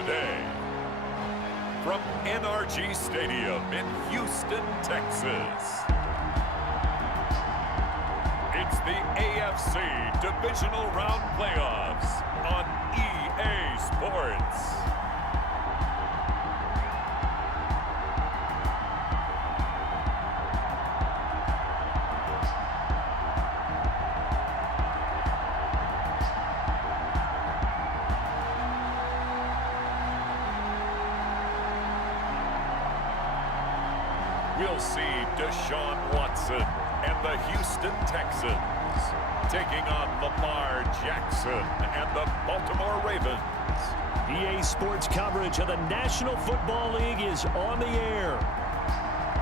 today. From NRG Stadium in Houston, Texas, it's the AFC Divisional Round Playoffs on EA Sports. We'll see Deshaun Watson and the Houston Texans taking on Lamar Jackson and the Baltimore Ravens. EA Sports coverage of the National Football League is on the air.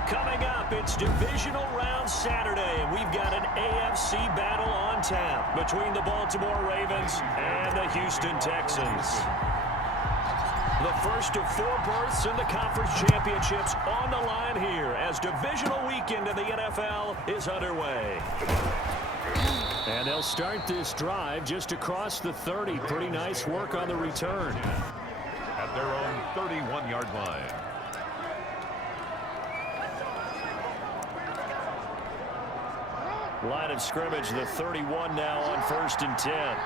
Coming up, it's Divisional Round Saturday, and we've got an AFC battle on tap between the Baltimore Ravens and the Houston Texans. The first of 4 berths in the conference championships on the line here as divisional weekend in the NFL is underway. And they'll start this drive just across the 30. Pretty nice work on the return. At their own 31-yard line. Line of scrimmage, the 31 now on 1st and 10.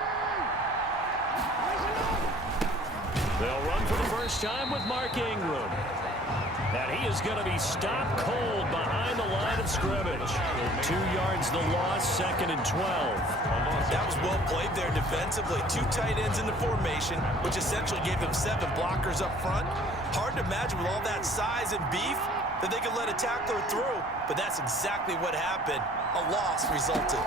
They'll run for the first time with Mark Ingram. And he is going to be stopped cold behind the line of scrimmage. 2 yards the loss, 2nd and 12. That was well played there defensively. 2 tight ends in the formation, which essentially gave them 7 blockers up front. Hard to imagine with all that size and beef that they could let a tackler through. But that's exactly what happened. A loss resulted.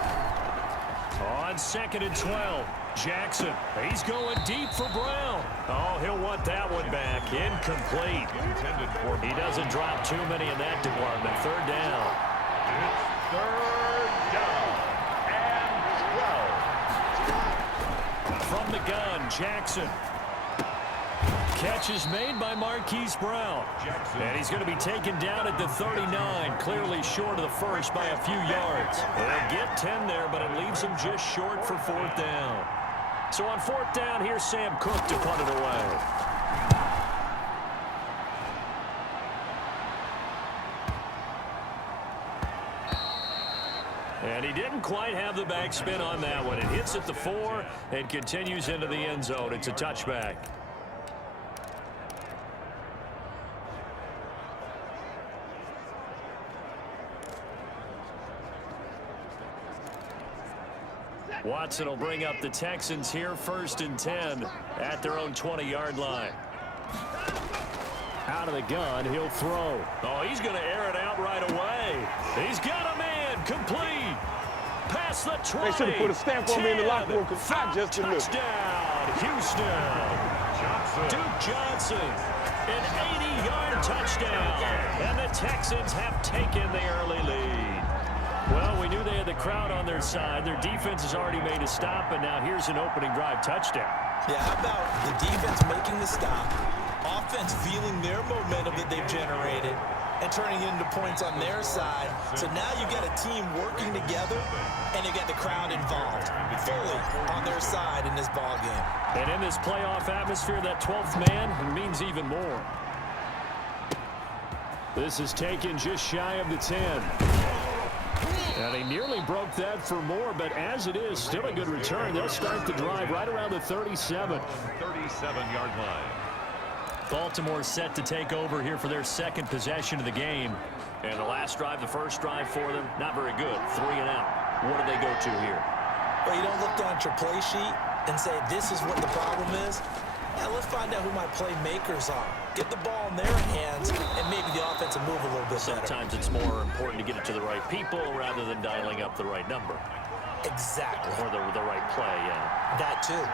On 2nd and 12, Jackson. He's going deep for Brown. Oh, he'll want that one back. Incomplete. He doesn't drop too many in that department. 3rd down. It's 3rd down and 12. From the gun, Jackson. Catch is made by Marquise Brown. And he's going to be taken down at the 39, clearly short of the first by a few yards. They'll get 10 there, but it leaves him just short for 4th down. So on 4th down, here's Sam Cook to punt it away. And he didn't quite have the backspin on that one. It hits at the 4 and continues into the end zone. It's a touchback. Watson will bring up the Texans here, 1st and 10 at their own 20-yard line. Out of the gun, he'll throw. Oh, he's going to air it out right away. He's got a man, complete. Past the 20. They should have put a stamp on me in the locker room because I just delivered. Touchdown, Houston. Duke Johnson, an 80-yard touchdown. And the Texans have taken the early lead. Well, we knew they had the crowd on their side. Their defense has already made a stop, and now here's an opening drive touchdown. Yeah, how about the defense making the stop, offense feeling their momentum that they've generated, and turning it into points on their side. So now you've got a team working together, and you got the crowd involved, fully on their side in this ball game. And in this playoff atmosphere, that 12th man means even more. This is taken just shy of the 10. And he nearly broke that for more, but as it is, still a good return. They'll start the drive right around the 37. 37-yard line. Baltimore set to take over here for their 2nd possession of the game. And the last drive, the first drive for them, not very good. 3 and out. What do they go to here? Well, you don't look down at your play sheet and say, this is what the problem is. Yeah, let's find out who my playmakers are. Get the ball in their hands, and maybe the offense will move a little bit better. Sometimes it's more important to get it to the right people rather than dialing up the right number. Exactly. Or the right play, yeah. That too.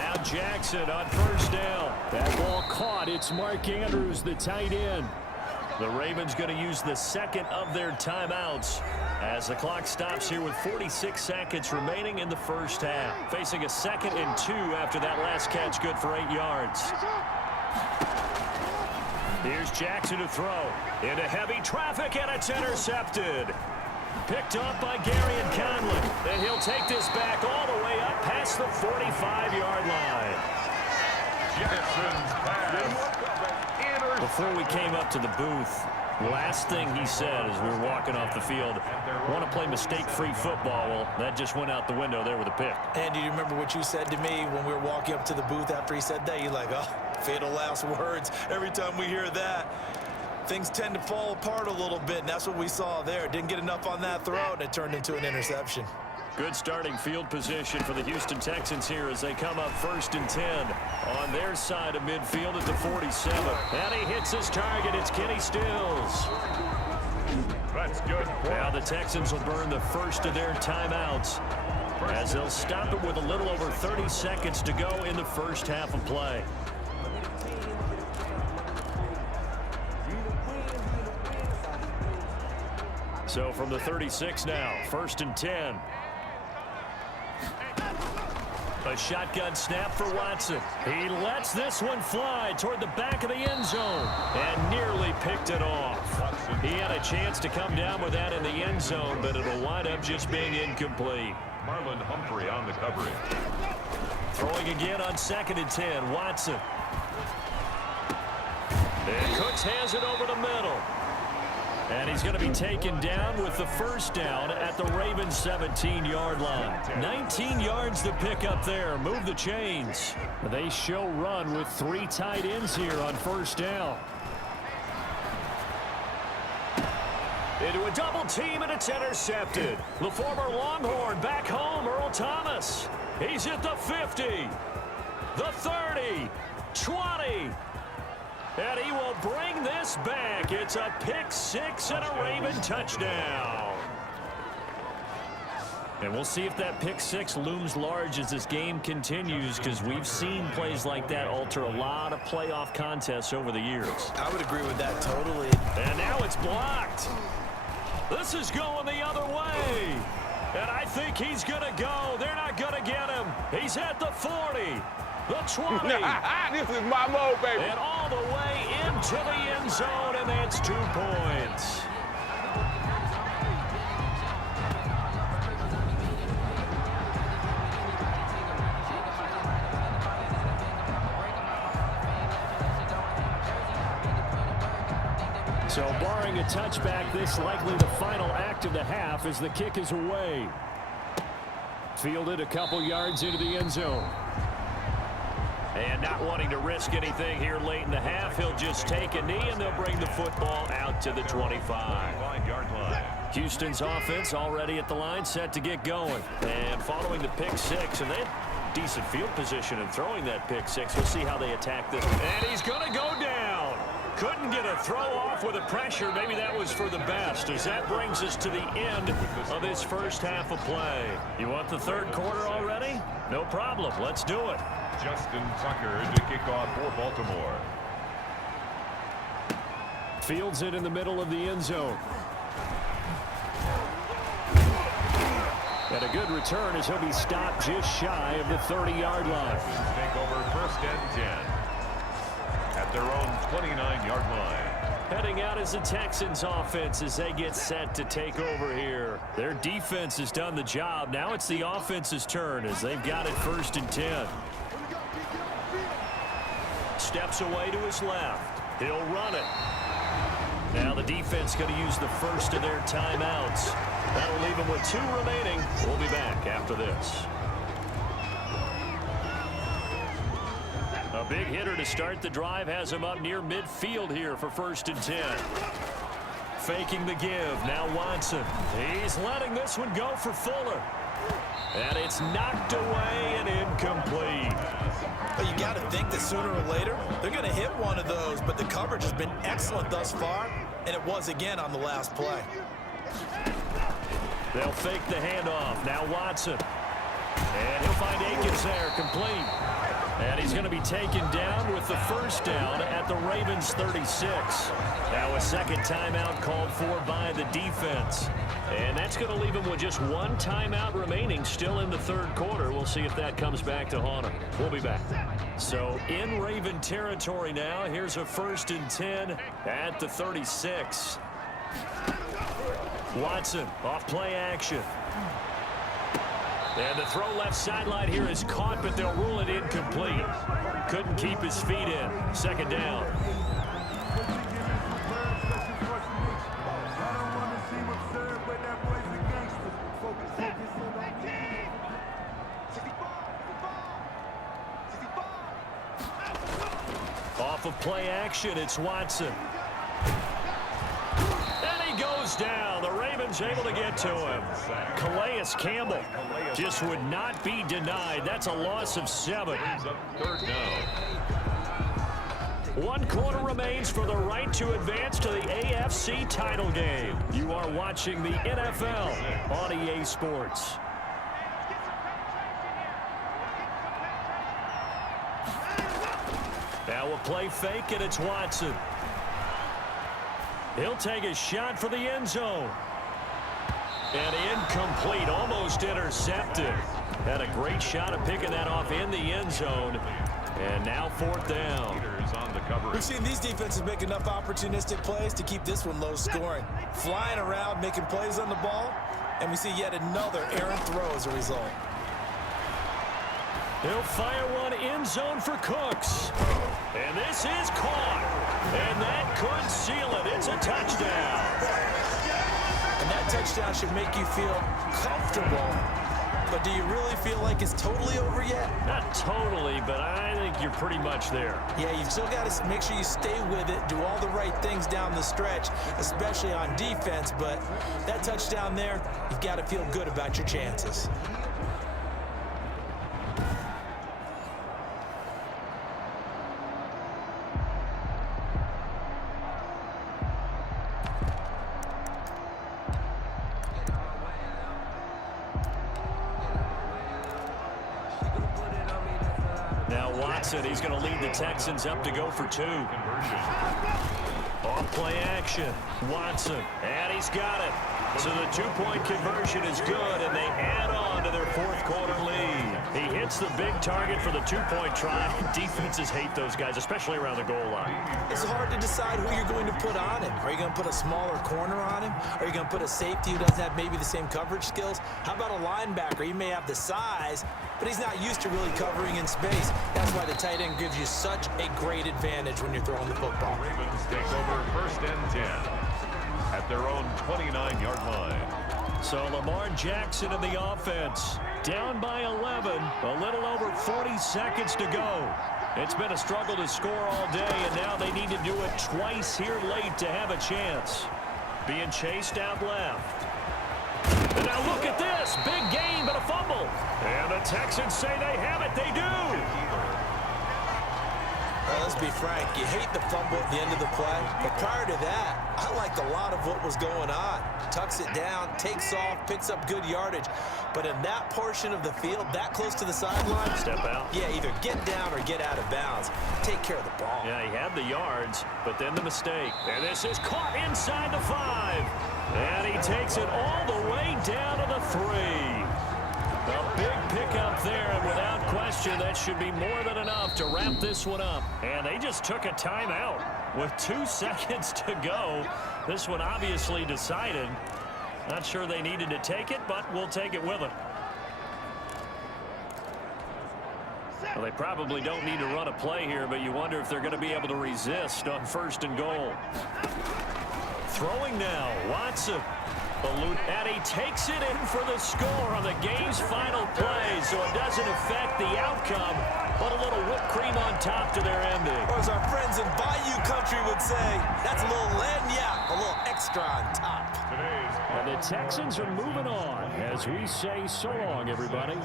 Now Jackson on 1st down. That ball caught. It's Mark Andrews, the tight end. The Ravens going to use the 2nd of their timeouts as the clock stops here with 46 seconds remaining in the first half. Facing a 2nd and 2 after that last catch, good for 8 yards. Here's Jackson to throw. Into heavy traffic, and it's intercepted. Picked up by Gary and Conley. And he'll take this back all the way up past the 45-yard line. Jefferson's pass. Before we came up to the booth, last thing he said as we were walking off the field, want to play mistake-free football. Well, that just went out the window there with a pick. And do you remember what you said to me when we were walking up to the booth after he said that? You're like, oh, fatal last words. Every time we hear that, things tend to fall apart a little bit, and that's what we saw there. Didn't get enough on that throw, and it turned into an interception. Good starting field position for the Houston Texans here as they come up 1st and 10 on their side of midfield at the 47. And he hits his target. It's Kenny Stills. That's good. Now the Texans will burn the first of their timeouts as they'll stop it with a little over 30 seconds to go in the first half of play. So from the 36 now, 1st and 10. A shotgun snap for Watson. He lets this one fly toward the back of the end zone and nearly picked it off. He had a chance to come down with that in the end zone, but it'll wind up just being incomplete. Marlon Humphrey on the coverage. Throwing again on 2nd and 10. Watson. And Cooks has it over the middle. And he's going to be taken down with the first down at the Ravens' 17-yard line. 19 yards to pick up there. Move the chains. They show run with 3 tight ends here on 1st down. Into a double team, and it's intercepted. The former Longhorn back home, Earl Thomas. He's at the 50, the 30, 20. And he will bring this back. It's a pick-6 and a Raven touchdown. And we'll see if that pick-6 looms large as this game continues, because we've seen plays like that alter a lot of playoff contests over the years. I would agree with that totally. And now it's blocked. This is going the other way. And I think he's going to go. They're not going to get him. He's at the 40. The 20. This is my mode, baby. And all the way into the end zone, and that's 2 points. So barring a touchback, this likely the final act of the half as the kick is away. Fielded a couple yards into the end zone. And not wanting to risk anything here late in the half, he'll just take a knee, and they'll bring the football out to the 25-yard line. Houston's offense already at the line, set to get going. And following the pick-6, and they have decent field position in throwing that pick-6. We'll see how they attack this. And he's going to go down. Couldn't get a throw off with the pressure. Maybe that was for the best, as that brings us to the end of this first half of play. You want the third quarter already? No problem. Let's do it. Justin Tucker to kick off for Baltimore. Fields it in the middle of the end zone. And a good return as he'll be stopped just shy of the 30-yard line. Take over 1st and 10 at their own 29-yard line. Heading out as the Texans offense as they get set to take over here. Their defense has done the job. Now it's the offense's turn as they've got it 1st and 10. Steps away to his left. He'll run it. Now the defense going to use the first of their timeouts. That'll leave them with 2 remaining. We'll be back after this. A big hitter to start the drive has him up near midfield here for 1st and 10. Faking the give. Now Watson. He's letting this one go for Fuller. And it's knocked away and incomplete. But you got to think that sooner or later, they're going to hit one of those, but the coverage has been excellent thus far, and it was again on the last play. They'll fake the handoff. Now Watson. And he'll find Akins there, complete. And he's going to be taken down with the first down at the Ravens' 36. Now a second timeout called for by the defense. And that's going to leave him with just 1 timeout remaining still in the third quarter. We'll see if that comes back to haunt him. We'll be back. So in Raven territory now, here's a 1st and 10 at the 36. Watson off play action. And the throw left sideline here is caught, but they'll rule it incomplete. Couldn't keep his feet in. Second down. Off of play action, it's Watson. And he goes down. The Ravens able to get to him. Calais Campbell just would not be denied. That's a loss of 7. Third down. 1 quarter remains for the right to advance to the AFC title game. You are watching the NFL on EA Sports. Now we'll play fake, and it's Watson. He'll take a shot for the end zone. And incomplete, almost intercepted. Had a great shot at picking that off in the end zone. And now 4th down. We've seen these defenses make enough opportunistic plays to keep this one low scoring. Flying around, making plays on the ball, and we see yet another errant throw as a result. He'll fire one end zone for Cooks. And this is caught. And that could seal it. It's a touchdown. And that touchdown should make you feel comfortable. But do you really feel like it's totally over yet? Not totally, but I think you're pretty much there. Yeah, you've still got to make sure you stay with it, do all the right things down the stretch, especially on defense. But that touchdown there, you've got to feel good about your chances. He's going to lead the Texans up to go for 2. Off play action. Watson. And he's got it. So the 2-point conversion is good, and they add on to their 4th quarter lead. He hits the big target for the 2-point try. Defenses hate those guys, especially around the goal line. It's hard to decide who you're going to put on him. Are you going to put a smaller corner on him? Are you going to put a safety who doesn't have maybe the same coverage skills? How about a linebacker? He may have the size, but he's not used to really covering in space. That's why the tight end gives you such a great advantage when you're throwing the football. Ravens take over 1st and 10 at their own 29-yard line. So Lamar Jackson in the offense. Down by 11. A little over 40 seconds to go. It's been a struggle to score all day, and now they need to do it twice here late to have a chance. Being chased out left. And now look at this. Big gain, but a fumble. And the Texans say they have it. They do. Well, let's be frank. You hate the fumble at the end of the play. But prior to that, I liked a lot of what was going on. Tucks it down, takes off, picks up good yardage. But in that portion of the field, that close to the sideline, step out. Yeah, either get down or get out of bounds. Take care of the ball. Yeah, he had the yards, but then the mistake. And this is caught inside the 5. And he takes it all the way down to the 3. A big pickup there, and without question, that should be more than enough to wrap this one up. And they just took a timeout with 2 seconds to go. This one obviously decided. Not sure they needed to take it, but we'll take it with them. Well, they probably don't need to run a play here, but you wonder if they're going to be able to resist on 1st and goal. Throwing now, Watson. And he takes it in for the score on the game's final play, so it doesn't affect the outcome, but a little whipped cream on top to their ending. Or as our friends in Bayou Country would say, that's a little lagniappe, a little extra on top. And the Texans are moving on as we say so long, everybody.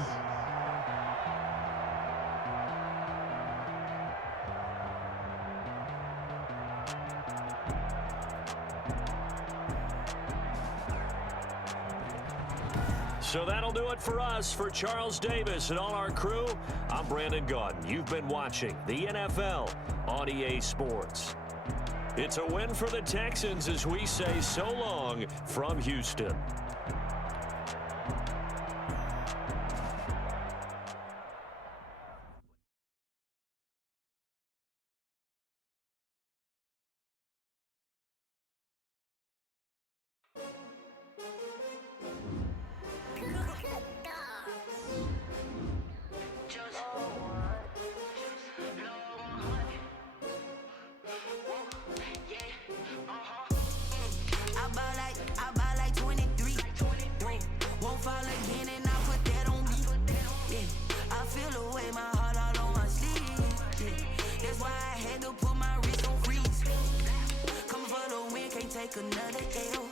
So that'll do it for us. For Charles Davis and all our crew, I'm Brandon Gaudin. You've been watching the NFL on EA Sports. It's a win for the Texans as we say so long from Houston. take another L.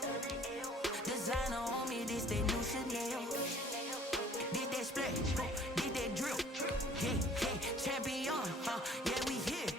Designer on me, this they new Chanel. Did that splat, did that drill. Yeah, champion, yeah, we here.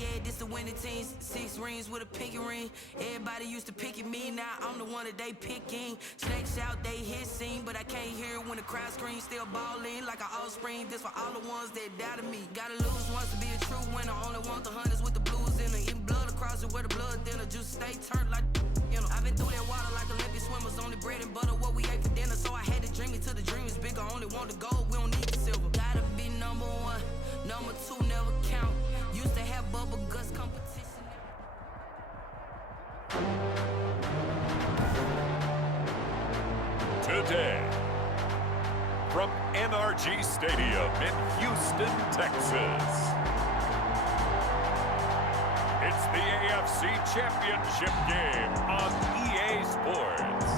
Yeah, this the winning team. 6 rings with a pinky ring. Everybody used to pick at me, now I'm the one that they picking. Snakes out, they hit scene, but I can't hear it when the crowd screams. Still ballin' like an offspring. This for all the ones that doubted me. Gotta lose once to be a true winner. Only want the hunters with the blues in it. Eating blood across it where the blood thinner. Juice stay turned like, you know. I've been through that water like Olympic swimmers. Only bread and butter what we ate for dinner. So I had to dream it till the dream is bigger. Only want the gold, we don't need the silver. Gotta be number 1, number 2 never count. Used to have bubble guts competition. Today, from NRG Stadium in Houston, Texas, it's the AFC Championship game on EA Sports.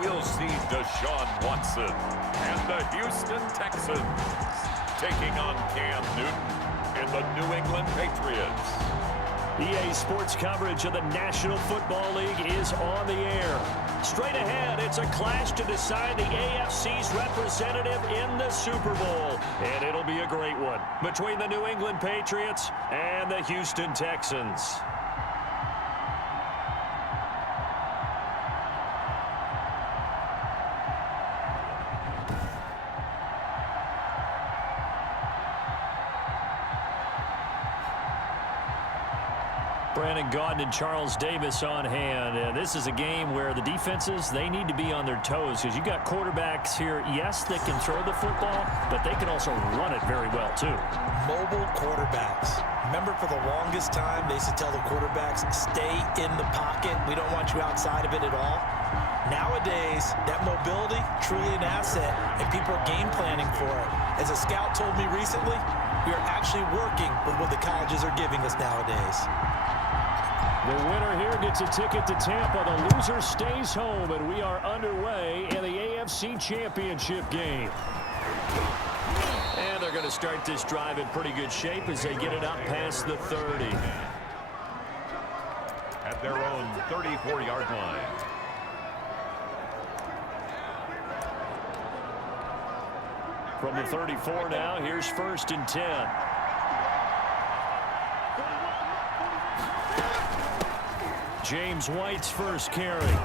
We'll see Deshaun Watson and the Houston Texans taking on Cam Newton and the New England Patriots. EA Sports coverage of the National Football League is on the air. Straight ahead, it's a clash to decide the AFC's representative in the Super Bowl. And it'll be a great one between the New England Patriots and the Houston Texans. Brandon Gaudin and Charles Davis on hand. This is a game where the defenses, they need to be on their toes because you've got quarterbacks here, yes, that can throw the football, but they can also run it very well, too. Mobile quarterbacks. Remember, for the longest time, they used to tell the quarterbacks, stay in the pocket. We don't want you outside of it at all. Nowadays, that mobility, truly an asset, and people are game planning for it. As a scout told me recently, we are actually working with what the colleges are giving us nowadays. The winner here gets a ticket to Tampa. The loser stays home, and we are underway in the AFC Championship game. And they're going to start this drive in pretty good shape as they get it up past the 30. At their own 34-yard line. From the 34 now, here's 1st and 10. James White's first carry.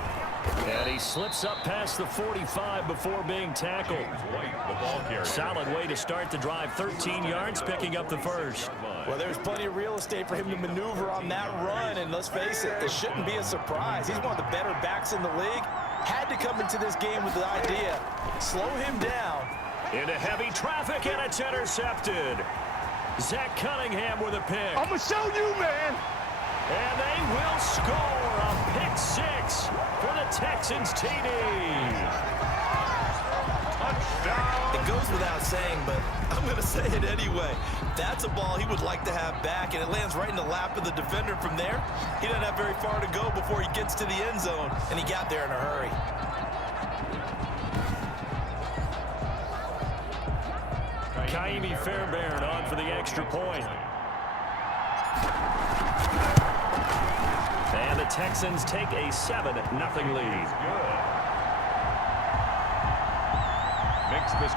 And he slips up past the 45 before being tackled. White, the ball carrier. Solid way to start the drive. 13 yards, picking up the first. Well, there's plenty of real estate for him to maneuver on that run, and let's face it, it shouldn't be a surprise. He's one of the better backs in the league. Had to come into this game with the idea, slow him down. Into heavy traffic, and it's intercepted. Zach Cunningham with a pick. I'm going to show you, man. And they will score a pick 6 for the Texans TD. Touchdown. It goes without saying, but I'm going to say it anyway. That's a ball he would like to have back, and it lands right in the lap of the defender from there. He doesn't have very far to go before he gets to the end zone, and he got there in a hurry. Kaimi Fairbairn on for the extra point. And the Texans take a 7-0 lead. Makes this.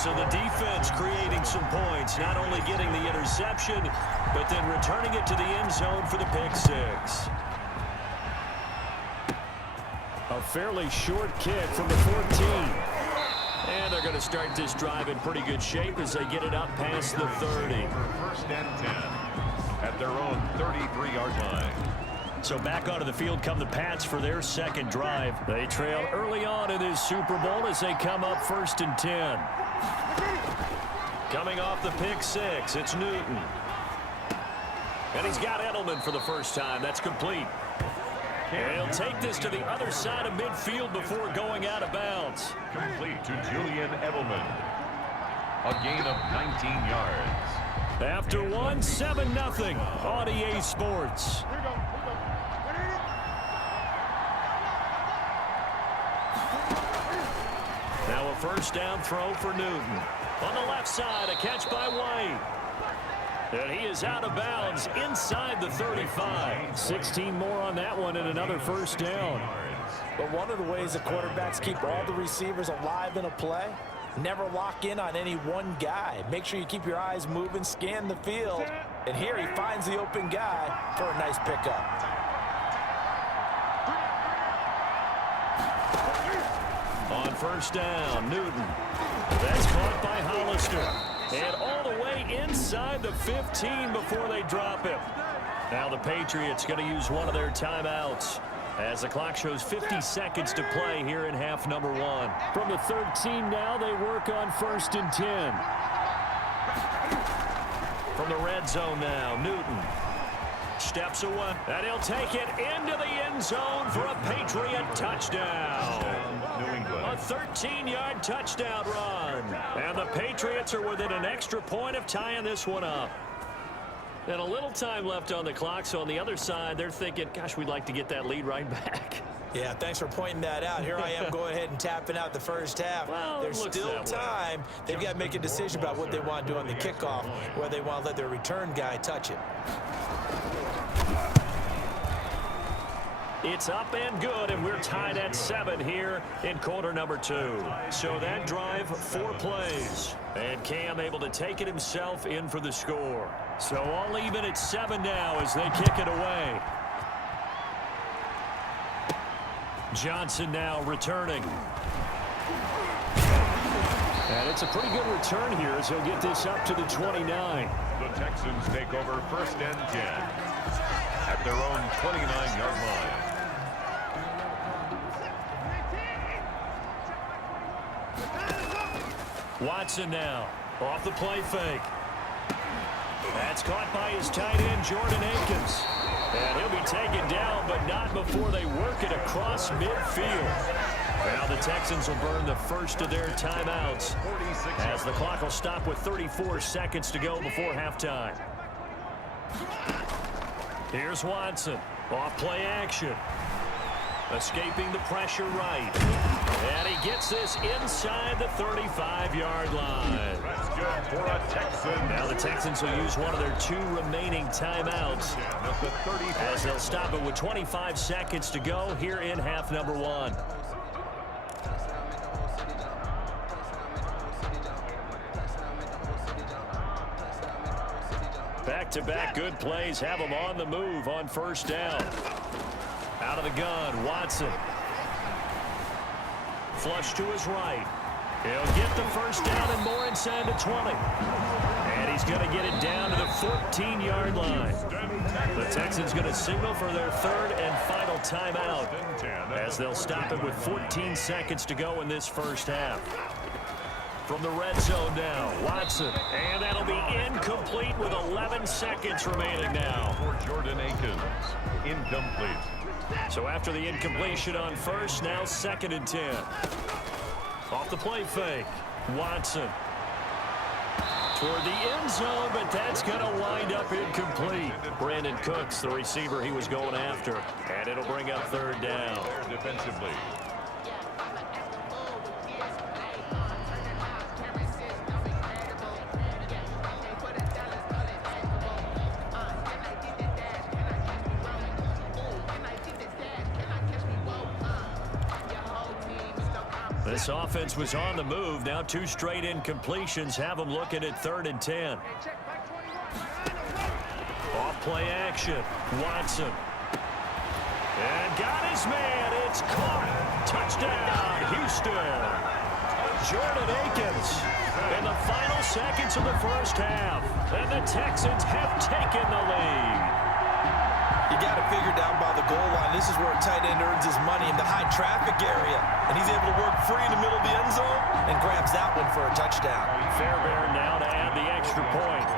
So the defense creating some points, not only getting the interception, but then returning it to the end zone for the pick 6. A fairly short kick from the 14. And they're going to start this drive in pretty good shape as they get it up past the 30. For 1st and 10 at their own 33-yard line. So back onto the field come the Pats for their second drive. They trail early on in this Super Bowl as they come up 1st and 10. Coming off the pick 6, it's Newton. And he's got Edelman for the first time. That's complete. And he'll take this to the other side of midfield before going out of bounds. Complete to Julian Edelman. A gain of 19 yards. After one, 7-0 on EA Sports. Now a first down throw for Newton. On the left side, a catch by White. And he is out of bounds inside the 35. 16 more on that one and another first down. But one of the ways the quarterbacks keep all the receivers alive in a play, never lock in on any one guy. Make sure you keep your eyes moving, scan the field. And here he finds the open guy for a nice pickup. On first down, Newton. That's caught by Hollister. And all the way inside the 15 before they drop him. Now the Patriots going to use one of their timeouts as the clock shows 50 seconds to play here in half number one. From the 13 now, they work on 1st and 10. From the red zone now, Newton steps away, and he'll take it into the end zone for a Patriot touchdown. A 13-yard touchdown run. And the Patriots are within an extra point of tying this one up. And a little time left on the clock, so on the other side, they're thinking, gosh, we'd like to get that lead right back. Yeah, thanks for pointing that out. Here I am going ahead and tapping out the first half. Well, there's still time. They've got to make a decision about what they want to do on the kickoff, whether they want to let their return guy touch it. It's up and good, and we're tied at 7 here in quarter number 2. So that drive, 4 plays. And Cam able to take it himself in for the score. So all even at 7 now as they kick it away. Johnson now returning. And it's a pretty good return here as he'll get this up to the 29. The Texans take over 1st and 10 at their own 29-yard line. Watson now off the play fake. That's caught by his tight end, Jordan Akins. And he'll be taken down, but not before they work it across midfield. Now the Texans will burn the first of their timeouts as the clock will stop with 34 seconds to go before halftime. Here's Watson. Off play action. Escaping the pressure right. And he gets this inside the 35-yard line. That's good for a Texan. Now the Texans will use one of their 2 remaining timeouts as they'll stop it with 25 seconds to go here in half number 1. Back-to-back good plays have them on the move on first down. Out of the gun, Watson. Flush to his right. He'll get the first down and more inside the 20. And he's going to get it down to the 14-yard line. The Texans going to signal for their 3rd and final timeout as they'll stop it with 14 seconds to go in this first half. From the red zone now, Watson. And that'll be incomplete with 11 seconds remaining now. For Jordan Akins, incomplete. So after the incompletion on first, now 2nd and 10. Off the play fake, Watson. Toward the end zone, but that's going to wind up incomplete. Brandon Cooks, the receiver he was going after. And it'll bring up 3rd down. There defensively. This offense was on the move. Now 2 straight incompletions have them looking at 3rd and 10. Off play action. Watson. And got his man. It's caught. Touchdown, Houston. Jordan Akins in the final seconds of the first half. And the Texans have taken the lead. You got to figure down by the goal line. This is where a tight end earns his money in the high traffic area. And he's able to work free in the middle of the end zone and grabs that one for a touchdown. Fairbairn now to add the extra point.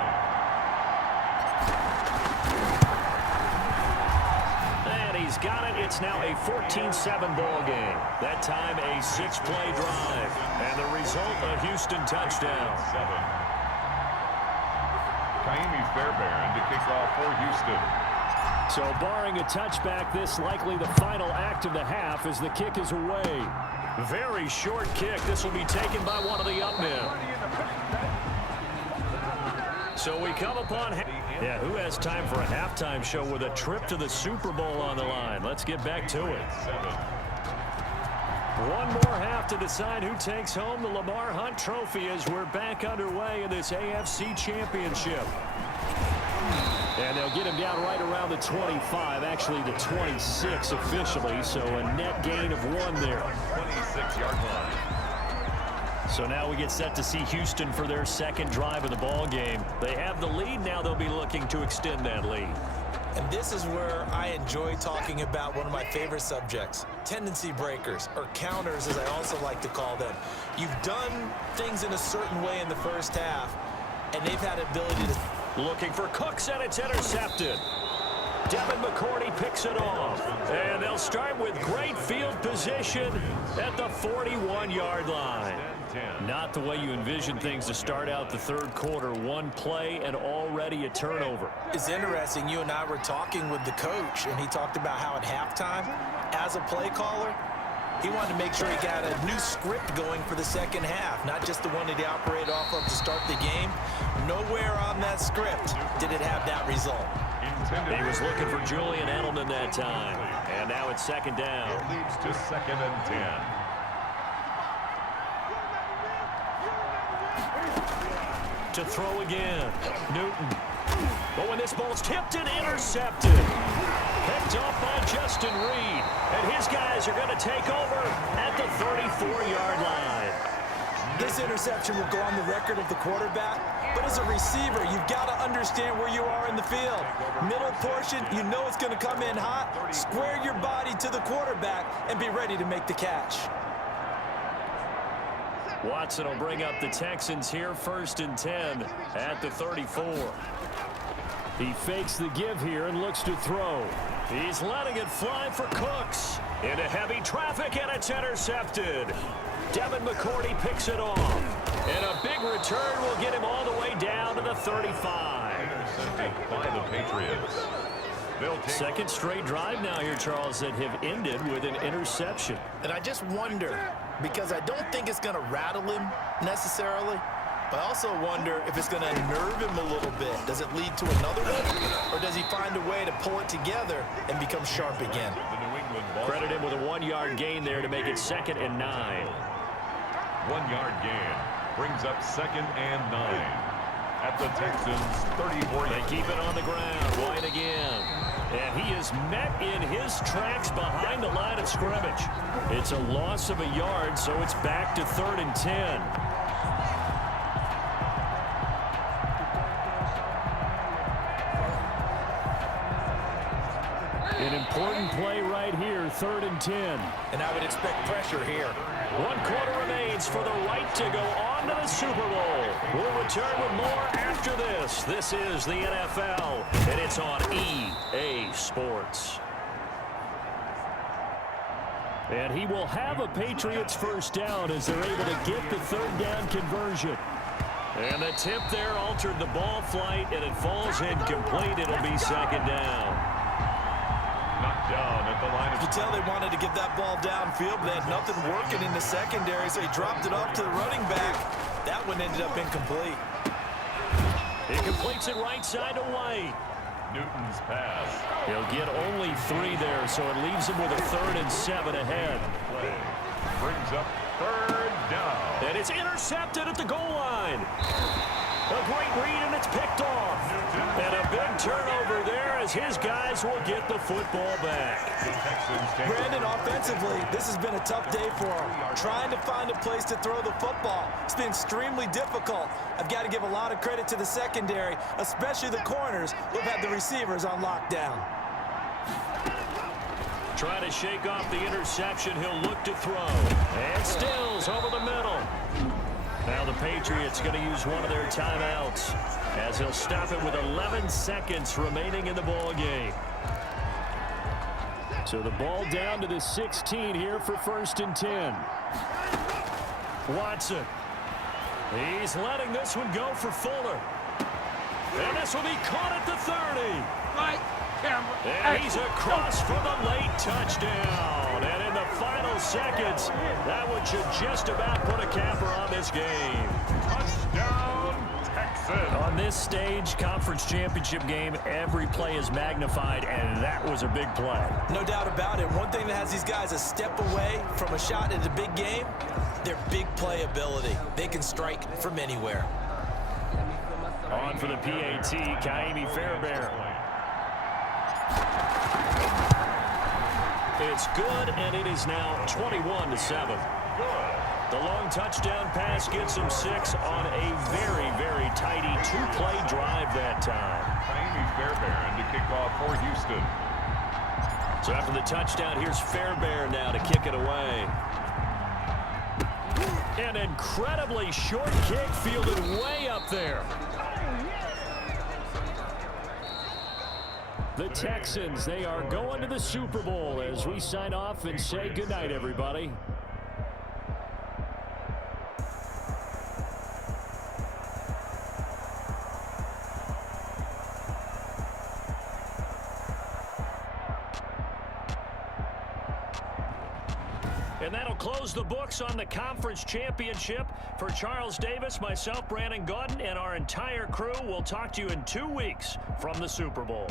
And he's got it. It's now a 14-7 ball game. That time a 6-play drive. And the result, a Houston touchdown. to kick off for Houston. So barring a touchback, this likely the final act of the half as the kick is away. Very short kick. This will be taken by one of the up men. So we come upon... Yeah, who has time for a halftime show with a trip to the Super Bowl on the line? Let's get back to it. One more half to decide who takes home the Lamar Hunt Trophy as we're back underway in this AFC Championship. And they'll get him down right around the 25, actually the 26 officially, so a net gain of 1 there. 26-yard line. So now we get set to see Houston for their second drive of the ball game. They have the lead. Now they'll be looking to extend that lead. And this is where I enjoy talking about one of my favorite subjects, tendency breakers, or counters as I also like to call them. You've done things in a certain way in the first half, and they've had the ability to... Looking for Cooks, and it's intercepted. Devin McCourty picks it off. And they'll start with great field position at the 41-yard line. Not the way you envision things to start out the third quarter. One play and already a turnover. It's interesting. You and I were talking with the coach, and he talked about how at halftime, as a play caller, he wanted to make sure he got a new script going for the second half, not just the one that he operated off of to start the game. Nowhere on that script did it have that result. He was looking for Julian Edelman that time. And now it's second down. It leads to 2nd and 10. To throw again. Newton. But when this ball's tipped and intercepted. Picked off by Justin Reed. And his guys are going to take over at the 34-yard line. This interception will go on the record of the quarterback. But as a receiver, you've got to understand where you are in the field. Middle portion, you know it's going to come in hot. Square your body to the quarterback and be ready to make the catch. Watson will bring up the Texans here, 1st and 10 at the 34. He fakes the give here and looks to throw. He's letting it fly for Cooks. Into heavy traffic, and it's intercepted. Devin McCourty picks it off. And a big return will get him all the way down to the 35. Intercepted by the Patriots. Second straight drive now here, Charles, that have ended with an interception. And I just wonder, because I don't think it's going to rattle him necessarily, but I also wonder if it's going to unnerve him a little bit. Does it lead to another one, or does he find a way to pull it together and become sharp again? Credit him with a 1-yard gain there to make it 2nd and 9. 1-yard gain brings up 2nd and 9 at the Texans 34. They keep it on the ground. White again. And he is met in his tracks behind the line of scrimmage. It's a loss of a yard, so it's back to 3rd and 10. An important play right here, 3rd and 10. And I would expect pressure here. 1 quarter remains for the right to go on to the Super Bowl. We'll return with more after this. This is the NFL, and it's on EA Sports. And he will have a Patriots first down as they're able to get the 3rd down conversion. And the tip there altered the ball flight, and it falls incomplete. It'll be 2nd down. Knocked down at the line of... You tell they wanted to get that ball downfield, but they had nothing working in the secondary, so he dropped it off to the running back. That one ended up incomplete. He completes it right side to White. Newton's pass. He'll get only 3 there, so it leaves him with a 3rd and 7 ahead. Play brings up 3rd down. And it's intercepted at the goal line. A great read, and it's picked off. And a big turnover there as his guys will get the football back. Brandon, offensively, this has been a tough day for him. Trying to find a place to throw the football. It's been extremely difficult. I've got to give a lot of credit to the secondary, especially the corners who've had the receivers on lockdown. Trying to shake off the interception, he'll look to throw. And Stills over the middle. Now the Patriots going to use one of their timeouts as he'll stop it with 11 seconds remaining in the ball game. So the ball down to the 16 here for 1st and 10. Watson. He's letting this one go for Fuller. And this will be caught at the 30. Right, camera. And he's across for the late touchdown. And in the final seconds, that one should just about put a capper on this game. Touchdown, Texans. On this stage, conference championship game, every play is magnified, and that was a big play. No doubt about it. One thing that has these guys a step away from a shot in a big game, their big play ability. They can strike from anywhere. On for the PAT, Kaimi Fairbairn. It's good, and it is now 21-7. The long touchdown pass gets them 6 on a very, very tidy 2-play drive that time. Kaimi Fairbairn to kick off for Houston. So after the touchdown, here's Fairbairn now to kick it away. An incredibly short kick fielded way up there. The Texans, they are going to the Super Bowl as we sign off and say goodnight, everybody. And that'll close the books on the conference championship. For Charles Davis, myself, Brandon Gaudin, and our entire crew, we'll talk to you in 2 weeks from the Super Bowl.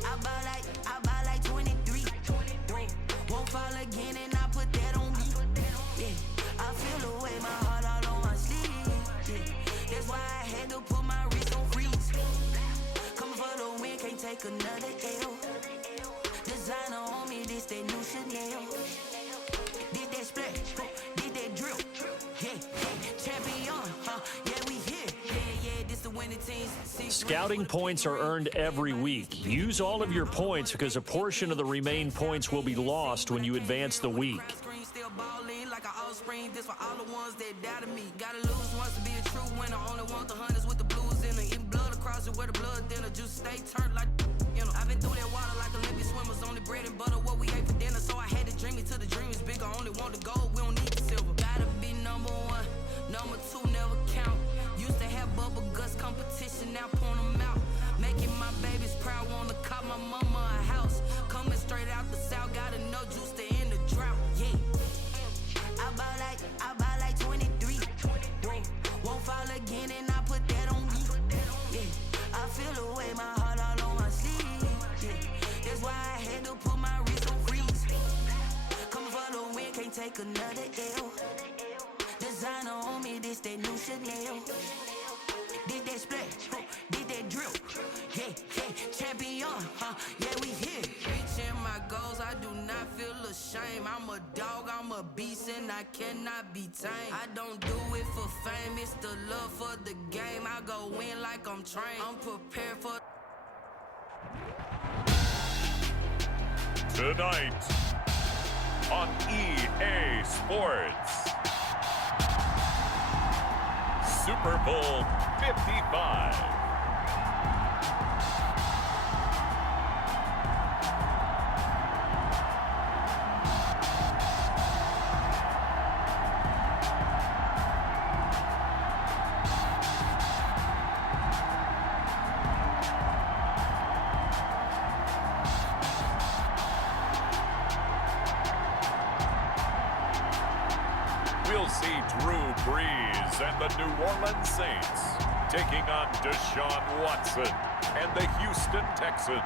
I buy like 23. Won't fall again and I put that on me. Yeah, I feel the way my heart all on my sleeve. Yeah, that's why I had to put my wrist on freeze. Coming for the win, can't take another L. Designer on me, this that new Chanel. Did that splash, did that drill. Yeah, champion, yeah, we here. Yeah, this the winning team. Scouting points are earned every week. Use all of your points because a portion of the remaining points will be lost when you advance the week. Still balling like an offspring. This for all the ones that doubted me. Gotta lose once to be a true winner. Only want the hunters with the blues in it. Eating blood across it where the blood dinner. Just stay turned like, you know. I've been through that water like Olympic swimmers. Only bread and butter what we ate for dinner. So I had to dream it till the dream is bigger. Only want the gold, we don't need the silver. Gotta be number one. Number two never count. Used to have bubble guts competition, now point them out. Making my babies proud, wanna cop my mama a house. Coming straight out the south, got enough juice to end the drought. Yeah, I buy like 23. Won't fall again and I put that on me. Yeah, I feel the way my heart all on my sleeve. Yeah, that's why I had to put my wrist on freeze. Coming for the win, can't take another L. Designer on me, this that new Chanel. Did that splash, did that drill. Yeah, champion, yeah, we here. Reaching my goals, I do not feel ashamed. I'm a dog, I'm a beast, and I cannot be tamed. I don't do it for fame, it's the love for the game. I go in like I'm trained. I'm prepared for Tonight on EA Sports. Super Bowl 55. We'll see Drew Brees and the New Orleans Saints taking on Deshaun Watson and the Houston Texans.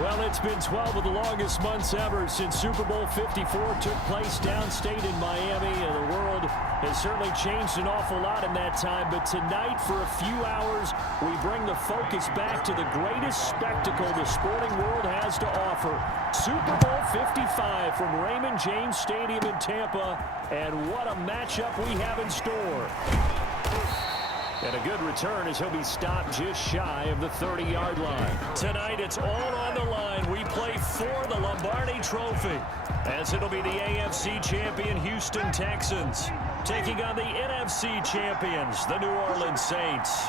Well, it's been 12 of the longest months ever since Super Bowl 54 took place downstate in Miami, and the world has certainly changed an awful lot in that time. But tonight, for a few hours, we bring the focus back to the greatest spectacle the sporting world has to offer. Super Bowl 55 from Raymond James Stadium in Tampa, and what a matchup we have in store. And a good return as he'll be stopped just shy of the 30-yard line. Tonight, it's all on the line. We play for the Lombardi Trophy, as it'll be the AFC champion Houston Texans taking on the NFC champions, the New Orleans Saints.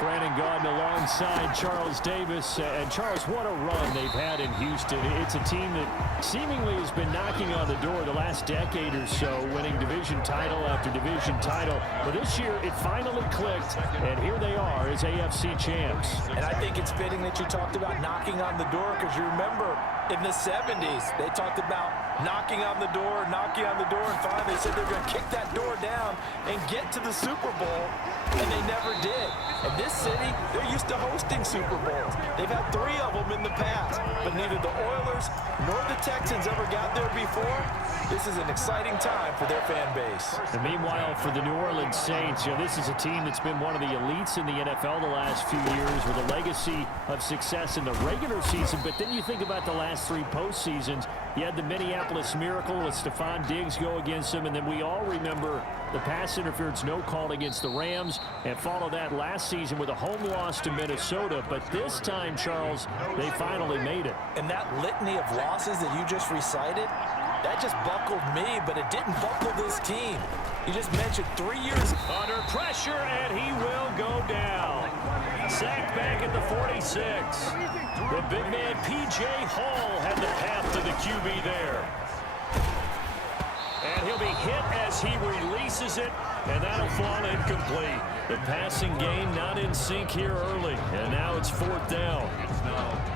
Brandon Gaudin alongside Charles Davis. And Charles, what a run they've had in Houston. It's a team that seemingly has been knocking on the door the last decade or so, winning division title after division title. But this year, it finally clicked, and here they are as AFC champs. And I think it's fitting that you talked about knocking on the door, because you remember in the 70s, they talked about knocking on the door, and finally they said they're going to kick that door down and get to the Super Bowl, and they never did. And this city, they're used to hosting Super Bowls. They've had 3 of them in the past, but neither the Oilers nor the Texans ever got there before. This is an exciting time for their fan base. And meanwhile, for the New Orleans Saints, this is a team that's been one of the elites in the NFL the last few years with a legacy of success in the regular season. But then you think about the last 3 postseasons. You had the Minneapolis Miracle with Stephon Diggs go against them, and then we all remember the pass interference no call against the Rams, and follow that last season with a home loss to Minnesota. But this time, Charles, they finally made it. And that litany of losses that you just recited, that just buckled me, but it didn't buckle this team. You just mentioned 3 years. Under pressure, and he will go down. Sacked back at the 46. The big man, P.J. Hall, had the path to the QB there. And he'll be hit as he releases it, and that'll fall incomplete. The passing game not in sync here early, and now it's 4th down.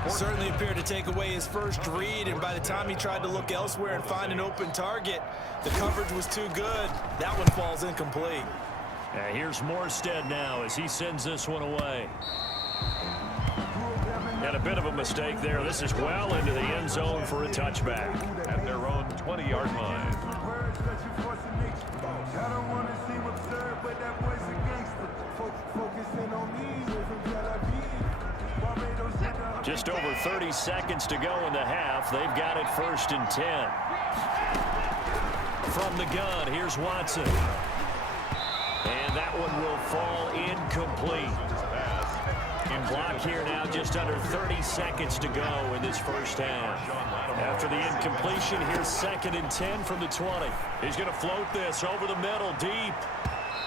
Certainly appeared to take away his first read, and by the time he tried to look elsewhere and find an open target, the coverage was too good. That one falls incomplete. Here's Morstead now as he sends this one away. And a bit of a mistake there. This is well into the end zone for a touchback. At their own 20-yard line. Just over 30 seconds to go in the half. They've got it 1st and 10. From the gun, here's Watson. And that one will fall incomplete. In block here now, just under 30 seconds to go in this first half. After the incompletion, here's 2nd and 10 from the 20. He's going to float this over the middle, deep.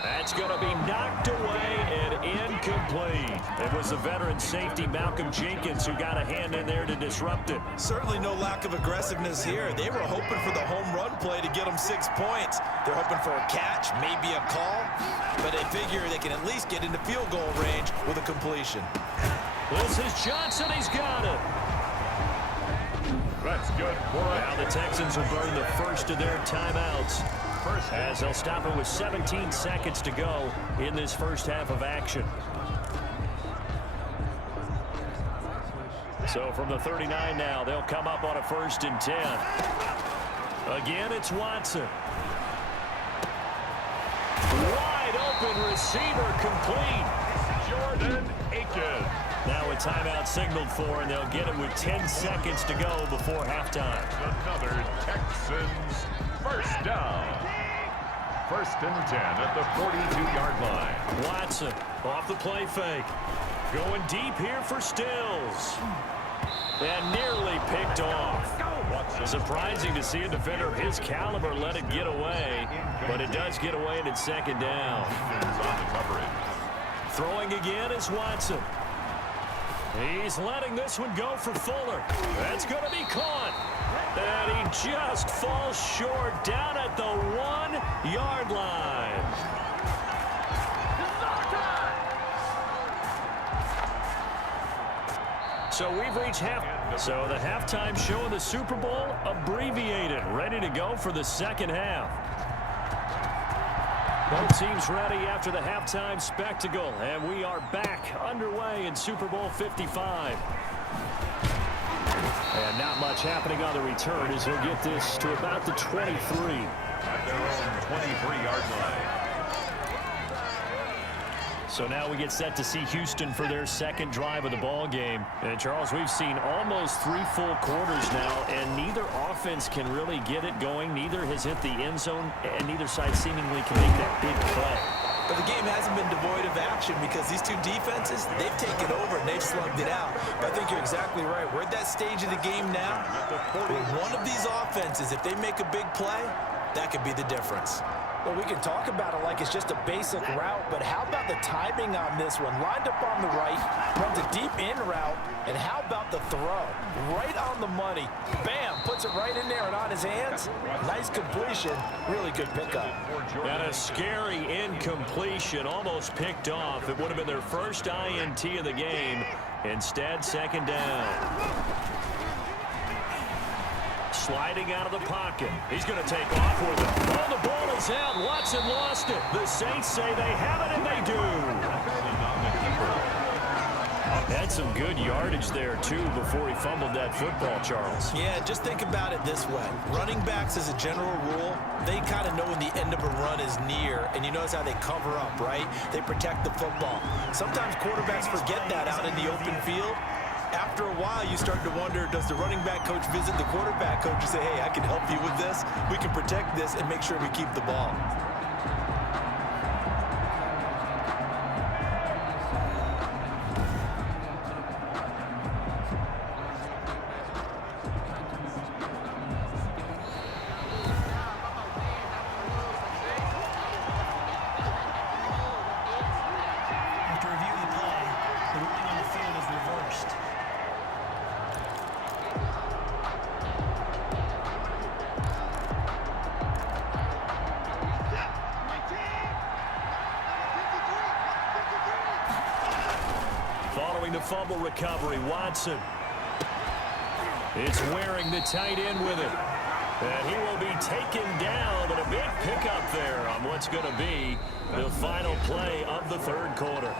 That's going to be knocked away and incomplete. It was the veteran safety, Malcolm Jenkins, who got a hand in there to disrupt it. Certainly no lack of aggressiveness here. They were hoping for the home run play to get them 6 points. They're hoping for a catch, maybe a call, but they figure they can at least get into field goal range with a completion. This is Johnson. He's got it. That's good. Now the Texans will burn the first of their timeouts, as they'll stop it with 17 seconds to go in this first half of action. So from the 39 now, they'll come up on a 1st and 10. Again, it's Watson. Wide open receiver, complete. Jordan Aiken. Now a timeout signaled for, and they'll get it with 10 seconds to go before halftime. Another Texans first down. 1st and 10 at the 42-yard line. Watson off the play fake. Going deep here for Stills. And nearly picked off. Surprising to see a defender of his caliber let it get away, but it does get away and it's 2nd down. Throwing again is Watson. He's letting this one go for Fuller. That's going to be caught. And he just falls short down at the 1-yard line. So we've reached half. So the halftime show in the Super Bowl abbreviated, ready to go for the second half. Both teams ready after the halftime spectacle, and we are back underway in Super Bowl 55. And not much happening on the return as he'll get this to about the 23. At their own 23-yard line. So now we get set to see Houston for their second drive of the ball game. And Charles, we've seen almost 3 full quarters now, and neither offense can really get it going. Neither has hit the end zone, and neither side seemingly can make that big play. But the game hasn't been devoid of action because these two defenses, they've taken over and they've slugged it out. But I think you're exactly right. We're at that stage of the game now where one of these offenses, if they make a big play, that could be the difference. Well, we can talk about it like it's just a basic route, but how about the timing on this one? Lined up on the right, runs a deep in route, and how about the throw? Right on the money. Bam, puts it right in there and on his hands. Nice completion, really good pickup. And a scary incompletion, almost picked off. It would have been their first INT of the game. Instead, second down. Sliding out of the pocket. He's going to take off with it. Oh, the ball is out. Watson lost it. The Saints say they have it, and they do. Had some good yardage there, too, before he fumbled that football, Charles. Yeah, just think about it this way. Running backs, as a general rule, they kind of know when the end of a run is near, and you notice how they cover up, right? They protect the football. Sometimes quarterbacks forget that out in the open field. After a while, you start to wonder, does the running back coach visit the quarterback coach and say, hey, I can help you with this. We can protect this and make sure we keep the ball. After reviewing the play, the ruling on the field is reversed. Following the fumble recovery, Watson. It's wearing the tight end with it. And he will be taken down, and a big pickup there on what's going to be the final play of the third quarter.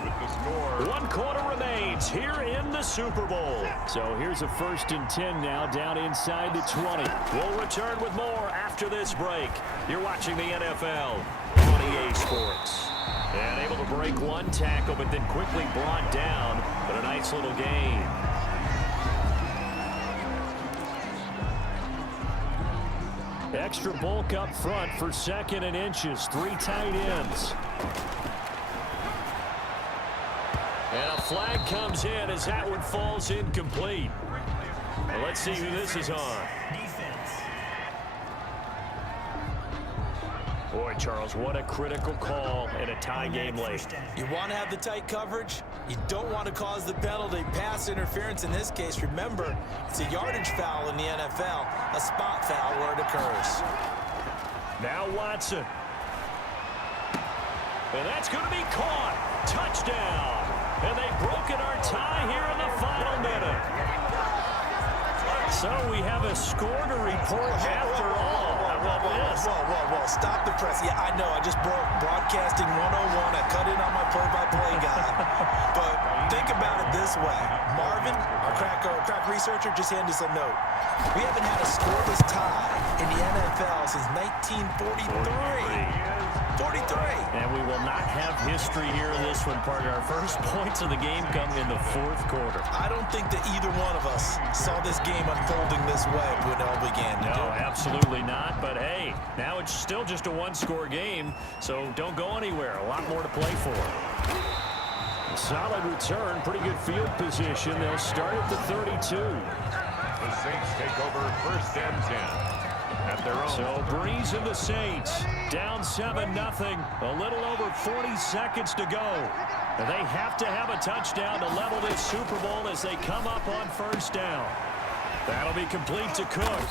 One quarter remains here in the Super Bowl. So here's a 1st and 10 now, down inside the 20. We'll return with more after this break. You're watching the NFL on EA Sports. And able to break one tackle, but then quickly brought down. But a nice little gain. Extra bulk up front for 2nd and inches. 3 tight ends. And a flag comes in as that one falls incomplete. Well, let's see who this is on. Defense. Boy, Charles, what a critical call in a tie game late. You want to have the tight coverage. You don't want to cause the penalty. Pass interference in this case. Remember, it's a yardage foul in the NFL, a spot foul where it occurs. Now Watson. And that's going to be caught. Touchdown. And they've broken our tie here in the final minute. So we have a score to report after all. How about this? Whoa. Stop the press. Yeah, I know. I just broke broadcasting 101. I cut in on my play-by-play guy. But think about it this way. Marvin, our crack researcher, just handed us a note. We haven't had a scoreless tie in the NFL since 1943. 43. And we will not have history here in this one, partner. Our first points of the game come in the 4th quarter. I don't think that either one of us saw this game unfolding this way when it all began. No, absolutely not. But, hey, now it's still just a one-score game, so don't go anywhere. A lot more to play for. A solid return, pretty good field position. They'll start at the 32. The Saints take over 1st and 10. At their own. So Breeze and the Saints down 7-0. A little over 40 seconds to go. And they have to have a touchdown to level this Super Bowl as they come up on 1st down. That'll be complete to Cook.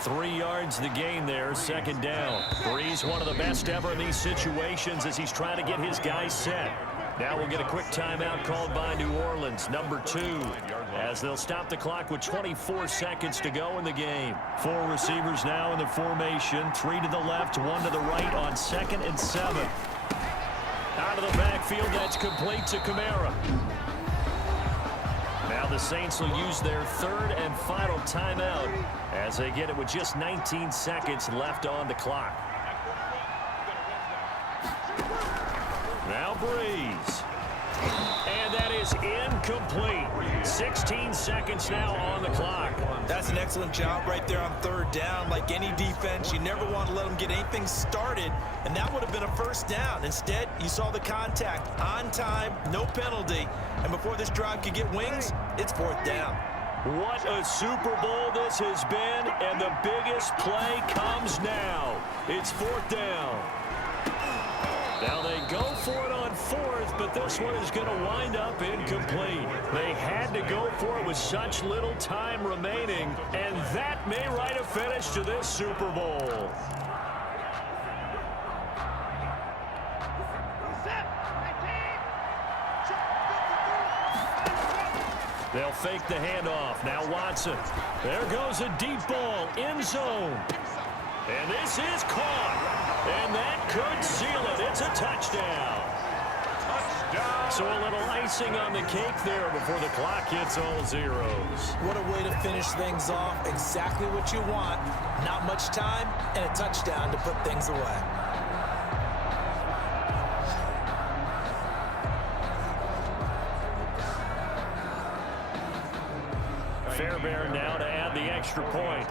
3 yards the gain there, 2nd down. Breeze, one of the best ever in these situations as he's trying to get his guys set. Now we'll get a quick timeout called by New Orleans, number 2, as they'll stop the clock with 24 seconds to go in the game. 4 receivers now in the formation, 3 to the left, 1 to the right on 2nd and 7. Out of the backfield, that's complete to Kamara. Now the Saints will use their 3rd and final timeout as they get it with just 19 seconds left on the clock. Now Breeze. And that is incomplete. 16 seconds now on the clock. That's an excellent job right there on third down. Like any defense, you never want to let them get anything started, and that would have been a first down. Instead, you saw the contact on time, no penalty, and before this drive could get wings, it's fourth down. What a Super Bowl this has been, and the biggest play comes now. It's fourth down. Now they go for it on fourth, but this one is going to wind up incomplete. They had to go for it with such little time remaining, and that may write a finish to this Super Bowl. They'll fake the handoff. Now Watson. There goes a deep ball, end zone. And this is caught. And that could seal it. It's a touchdown. Touchdown. So a little icing on the cake there before the clock hits all zeros. What a way to finish things off. Exactly what you want. Not much time and a touchdown to put things away. Fairbairn now to add the extra point.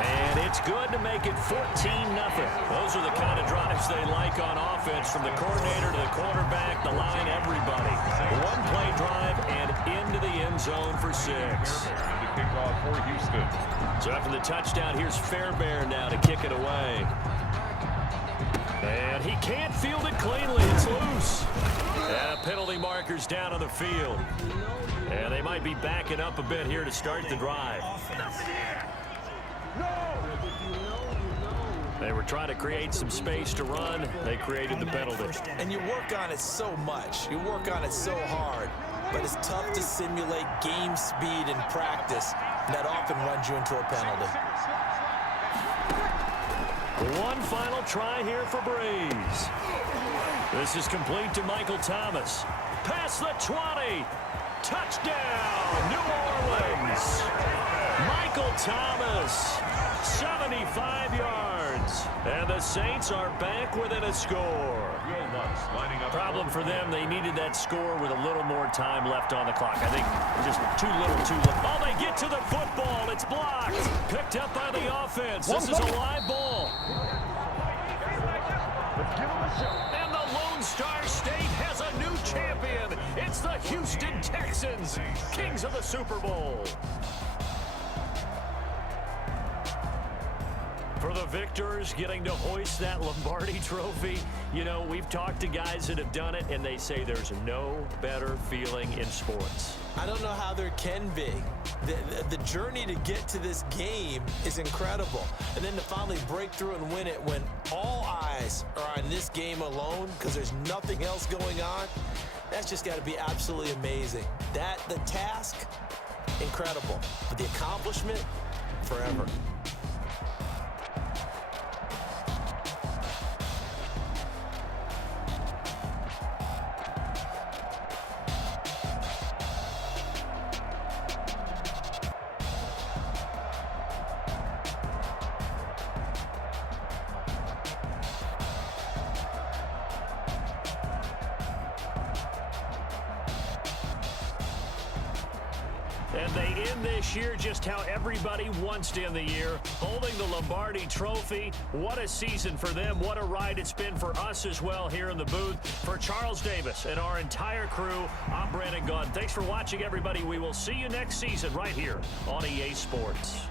And it's good to make it 14-0. Those are the kind of drives they like on offense, from the coordinator to the quarterback, the line, everybody. One play drive and into the end zone for 6. The kickoff for Houston. So after the touchdown, here's Fairbairn now to kick it away. And he can't field it cleanly. It's loose. And penalty markers down on the field. And they might be backing up a bit here to start the drive. They were trying to create some space to run. They created the penalty. And you work on it so much. You work on it so hard. But it's tough to simulate game speed in practice. And that often runs you into a penalty. One final try here for Breeze. This is complete to Michael Thomas. Past the 20. Touchdown, New Orleans. Michael Thomas, 75 yards. And the Saints are back within a score. Problem for them, they needed that score with a little more time left on the clock. I think just too little, too little. Oh, they get to the football. It's blocked. Picked up by the offense. This is a live ball. And the Lone Star State has a new champion. It's the Houston Texans, kings of the Super Bowl. For the victors, getting to hoist that Lombardi trophy, you know, we've talked to guys that have done it, and they say there's no better feeling in sports. I don't know how there can be. The journey to get to this game is incredible. And then to finally break through and win it when all eyes are on this game alone because there's nothing else going on, that's just got to be absolutely amazing. The task, incredible. But the accomplishment, forever. And they end this year just how everybody wants to end the year, holding the Lombardi trophy. What a season for them. What a ride it's been for us as well here in the booth. For Charles Davis and our entire crew, I'm Brandon Gunn. Thanks for watching, everybody. We will see you next season right here on EA Sports.